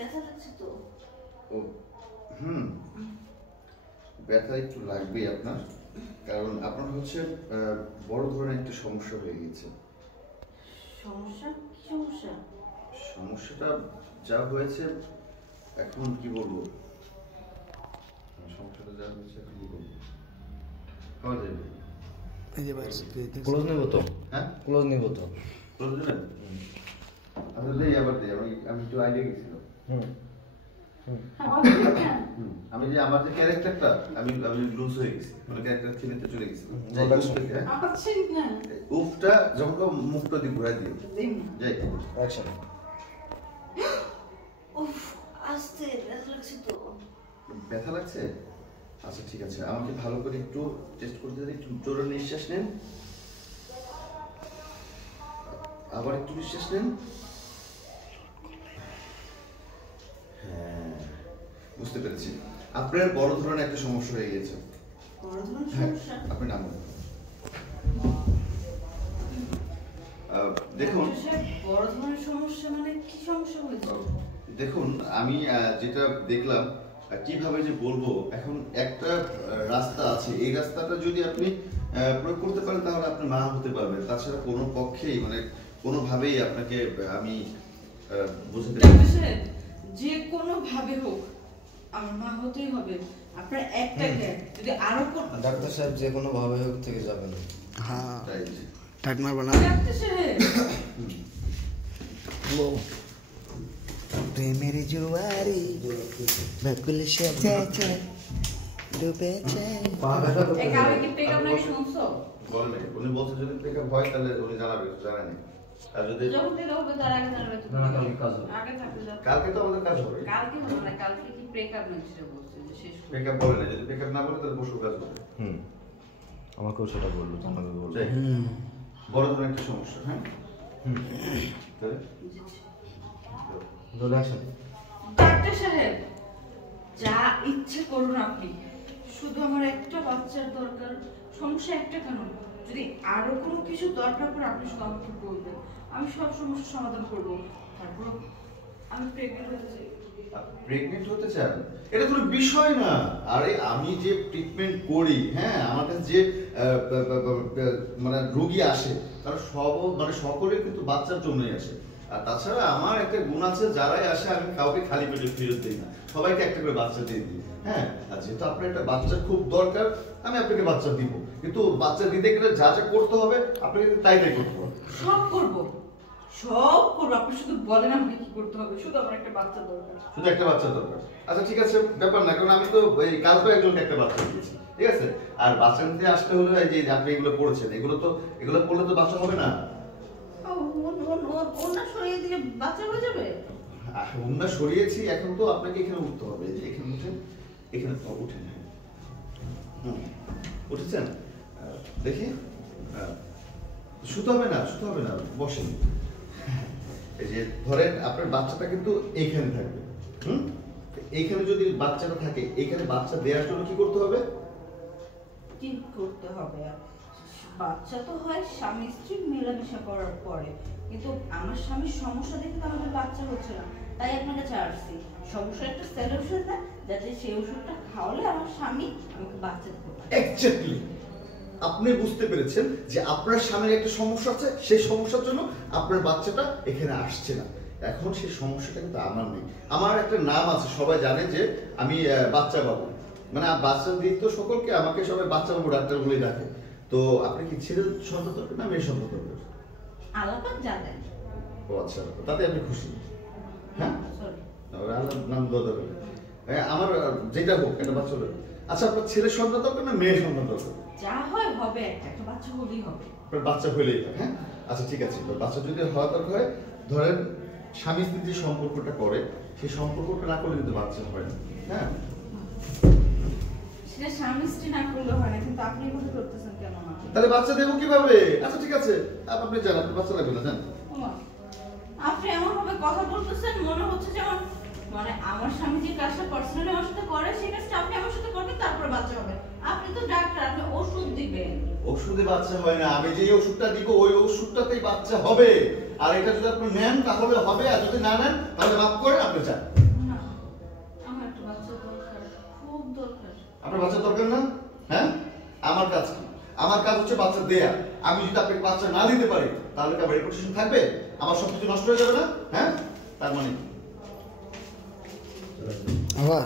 ব্যথা লাগছে তো। ও ব্যথা একটু লাগবেই আপনার, কারণ আপনার হচ্ছে বড় ধরনের একটা সমস্যা হয়ে গেছে। সমস্যা? কি সমস্যা? সমস্যাটা যা হয়েছে এখন কি বলবো, সমস্যাটা যা হয়েছে এখন কি বলবো, খাওয়া যাবে। ক্লোজ নেব তো? হ্যাঁ ক্লোজ নেব তো। ক্লোজ নেবেন? আচ্ছা দেই, আবার দেই। আমি একটু আইডিয়া গেছিল। আমি যে আমার যে ক্যারেক্টারটা আমি লুজ হয়ে গেছি, মানে ক্যারেক্টার চিনতে চলে গেছি। উফটা যখন মুখটা দিয়ে ঘুরাই দিই যাই অ্যাকশন। উফ, আস্তে ব্যথা লাগছে তো। ব্যথা লাগছে? আচ্ছা ঠিক আছে, আমাকে ভালো করে একটু টেস্ট করতে দিন। একটু জোরে নিঃশ্বাস নেন, আবার একটু নিঃশ্বাস নেন। হ্যাঁ বুঝতে পেরেছি, আপনার বড় ধরনের একটা সমস্যা হয়ে গেছে। বড় ধরনের হ্যাঁ সমস্যা? আপনি নাম দেখুন। বড় ধরনের সমস্যা মানে কি সমস্যা হয়েছে? দেখুন আমি যেটা দেখলাম কিভাবে যে বলবো, এখন একটা রাস্তা আছে, এই রাস্তাটা যদি আপনি প্রয়োগ করতে পারেন তাহলে আপনি মা হতে পারবেন। তাছাড়া কোনো পক্ষেই মানে কোনোভাবেই আপনাকে আমি বুঝতে যে কোনো ভাবে হোক আমার মা হতেই হবে। আপনার একটা জ্ঞান যদি আরো কোন ডাক্তার সাহেব যে কোনো ভাবে হোক থেকে যাবেন। হ্যাঁ টাইট মারবা না ডাক্তার সাহেব। প্রেমের জোয়ারি বকুল সেজেছে ডুবেছে। এই কারণে কি পেগাম নাকি শুনছো? বলেন, উনি বলছেন যদি পেকআপ হয় তাহলে উনি জানাবে, জানায়নি। আর যদি যখন থেকে হবে তার আগে জানাবে তো। না কালকে কাজ হবে। আগে থাকতে যাও। কালকে তো আমাদের কাজ হবে। কালকে হবে না, কালকে কি ব্রেকআপ নাকি সেটা বলছে যে শেষ করে। পেকআপ বলে না, যদি পেকআপ না বলে তাহলে পরশু কাজ হবে। আমাকেও সেটা বললো, আমাকে বললো। বড় ধরনের একটা সমস্যা। হ্যাঁ তাহলে ডাক্তার সাহেব যা ইচ্ছে করুন আপনি, শুধু আমার একটা বাচ্চার দরকার। সমস্যা একটা কেন, যদি আরো কোনো কিছু দরকার পড়ে আপনি শুধু আমাকে বলবেন, আমি সব সমস্যার সমাধান করব। তারপর আমি প্রেগনেন্ট হতে চাই। প্রেগনেন্ট হতে চান? এটা কোনো বিষয় না। আরে আমি যে ট্রিটমেন্ট করি, হ্যাঁ আমার কাছে যে মানে রোগী আসে তারা সব মানে সকলে কিন্তু বাচ্চার জন্যই আসে। আর তাছাড়া আমার একটা গুণ আছে, যারাই আসে আমি কাউকে খালি পেটে ফেরত দিই না, সবাইকে একটা করে বাচ্চা দিয়ে দিই। হ্যাঁ আর যেহেতু আপনার একটা বাচ্চা খুব দরকার, আমি আপনাকে বাচ্চা দিব, কিন্তু বাচ্চা দিতে গেলে যা যা করতে হবে আপনাকে তাই করতে হবে। সব করব, সব করব, আপনি শুধু বলেন আমাকে কি করতে হবে। শুধু আমার একটা বাচ্চা দরকার। শুধু একটা বাচ্চা দরকার? আচ্ছা ঠিক আছে, ব্যাপার না, কারণ আমি তো এই কালকে একজনকে একটা বাচ্চা দিয়েছি, ঠিক আছে। আর বাচ্চা নিতে আসতে হলে এই যে আপনি এগুলো পড়েছেন, এগুলো পড়লে তো বাচ্চা হবে না। ওনা সরিয়ে দিলে বাচ্চা হয়ে যাবে? ওনা সরিয়েছি, এখন তো আপনাকে এখানে উঠতে হবে। এখানে উঠেন, এখানে উঠেন। হ্যাঁ উঠেছেন? দেখি শুতে হবে না, শুতে হবে না, বসেন। এই যে ধরেন আপনার বাচ্চাটা কিন্তু এইখানে থাকবে। এইখানে যদি বাচ্চাটা থাকে, এইখানে বাচ্চা দেওয়ার জন্য কি করতে হবে? কি করতে হবে? বাচ্চা তো হয় স্বামী স্ত্রী মেলামেশা করার পরে, কিন্তু আমার স্বামীর সমস্যা দেখে তো আমাদের বাচ্চা হচ্ছে না, তাই আপনার কাছে আসছি। সমস্যার একটা সলিউশন না, যাতে সেই ওষুধটা খাওয়ালে আমার স্বামী আমাকে বাচ্চা দিতে পারে। এক্স্যাক্টলি, আপনি বুঝতে পেরেছেন যে আপনার স্বামীর একটা সমস্যা আছে, সেই সমস্যার জন্য আপনার বাচ্চাটা এখানে আসছে না। এখন সেই সমস্যাটা কিন্তু আমার নেই। আমার একটা নাম আছে, সবাই জানে যে আমি বাচ্চা বাবু, মানে বাচ্চা দিই তো সকলকে, আমাকে সবাই বাচ্চা বাবু ডাক্তার বলে ডাকে। তো আপনি কি ছেলে সন্তান দরকার না মেয়ে সন্তান দরকার? আলাপান জানেন? ও আচ্ছা, তাতে আপনি খুশি? হ্যাঁ আল্লাহ নাম দরকার। আমার যেটা হোক একটা বাচ্চা দরকার। আচ্ছা আপনার ছেলে সন্তান দরকার না মেয়ে সন্তান দরকার? যা হয় হবে, একটা বাচ্চা হলেই হবে। বাচ্চা হলেই হয়। হ্যাঁ আচ্ছা ঠিক আছে, বাচ্চা যদি হওয়া দরকার হয়, ধরেন স্বামী স্ত্রী যে সম্পর্কটা করে সেই সম্পর্কটা না করলে কিন্তু বাচ্চা হয় না। হ্যাঁ সেটা স্বামী স্ত্রী না করলে হয় না, কিন্তু আপনি এভাবে করতেছেন কেন? না তাহলে বাচ্চা দেবো কিভাবে? আচ্ছা ঠিক আছে, আপনি জান আপনার বাচ্চা লাগবে না, জান। আপনি এমন ভাবে কথা বলতেছেন, মনে হচ্ছে যেমন মানে আমার স্বামী যে কাজটা পার্সোনালি আমার সাথে করে সেই কাজটা আপনি আমার সাথে করবেন, তারপরে বাচ্চা হবে। আপনি তো ডাক্তার, আপনি ওষুধ দিবেন। ওষুধে বাচ্চা হয় না, আমি যে ওষুধটা দিব ওই ওষুধটাতেই বাচ্চা হবে। আর এটা যদি আপনি নেন তাহলে হবে, আর যদি না নেন তাহলে মাফ করে আপনি যান। দরকার। আপনার বাচ্চা দরকার না? হ্যাঁ, আমার কাজ কি? আমার কাজ হচ্ছে বাচ্চা দেয়া। আমি যদি আপনাকে বাচ্চা না দিতে পারি তাহলে কি আমার রেপুটেশন থাকবে? আমার সবকিছু নষ্ট হয়ে যাবে না? হ্যাঁ, তার মানে কি? আবার